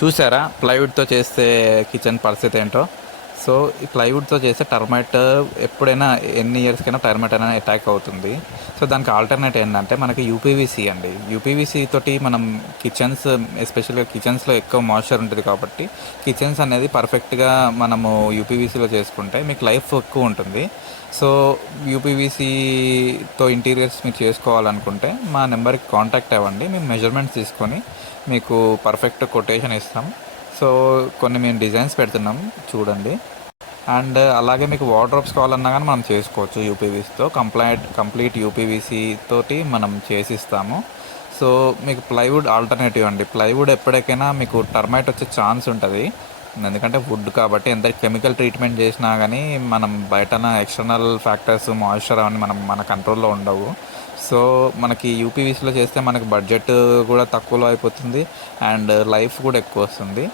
చూసారా ప్లైవుడ్తో చేస్తే కిచెన్ పరిస్థితి ఏంటో. సో ఈ ప్లైవుడ్తో చేస్తే టర్మైట్ ఎప్పుడైనా ఎన్ని ఇయర్స్కైనా టర్మైట్ అనేది అటాక్ అవుతుంది. సో దానికి ఆల్టర్నేట్ ఏంటంటే మనకి యూపీవీసీ అండి. యూపీవీసీ తోటి మనం కిచెన్స్, ఎస్పెషల్గా కిచెన్స్లో ఎక్కువ మాయిశ్చర్ ఉంటుంది కాబట్టి కిచెన్స్ అనేది పర్ఫెక్ట్గా మనము యూపీవీసీలో చేసుకుంటే మీకు లైఫ్ ఎక్కువ ఉంటుంది. సో యూపీవీసీతో ఇంటీరియర్స్ మీరు చేసుకోవాలనుకుంటే మా నెంబర్కి కాంటాక్ట్ అవ్వండి. మేము మెజర్మెంట్స్ తీసుకొని మీకు పర్ఫెక్ట్ కొటేషన్ ఇస్తాం. సో కొన్ని మేము డిజైన్స్ పెడుతున్నాం, చూడండి. అండ్ అలాగే మీకు వార్డ్రోబ్స్ కావాలన్నా కానీ మనం చేసుకోవచ్చు యూపీవీసీతో. కంప్లీట్ యూపీవీసీ తోటి మనం చేసిస్తాము. సో మీకు ప్లైవుడ్ ఆల్టర్నేటివ్ అండి. ప్లైవుడ్ ఎప్పటికైనా మీకు టర్మైట్ వచ్చే ఛాన్స్ ఉంటుంది, ఎందుకంటే వుడ్ కాబట్టి ఎంత కెమికల్ ట్రీట్మెంట్ చేసినా కానీ మనం బయటన ఎక్స్టర్నల్ ఫ్యాక్టర్స్, మాయిశ్చర్ అవన్నీ మన కంట్రోల్లో ఉండవు. సో మనకి యూపీవీసీలో చేస్తే మనకి బడ్జెట్ కూడా తక్కువలో అయిపోతుంది అండ్ లైఫ్ కూడా ఎక్కువ వస్తుంది.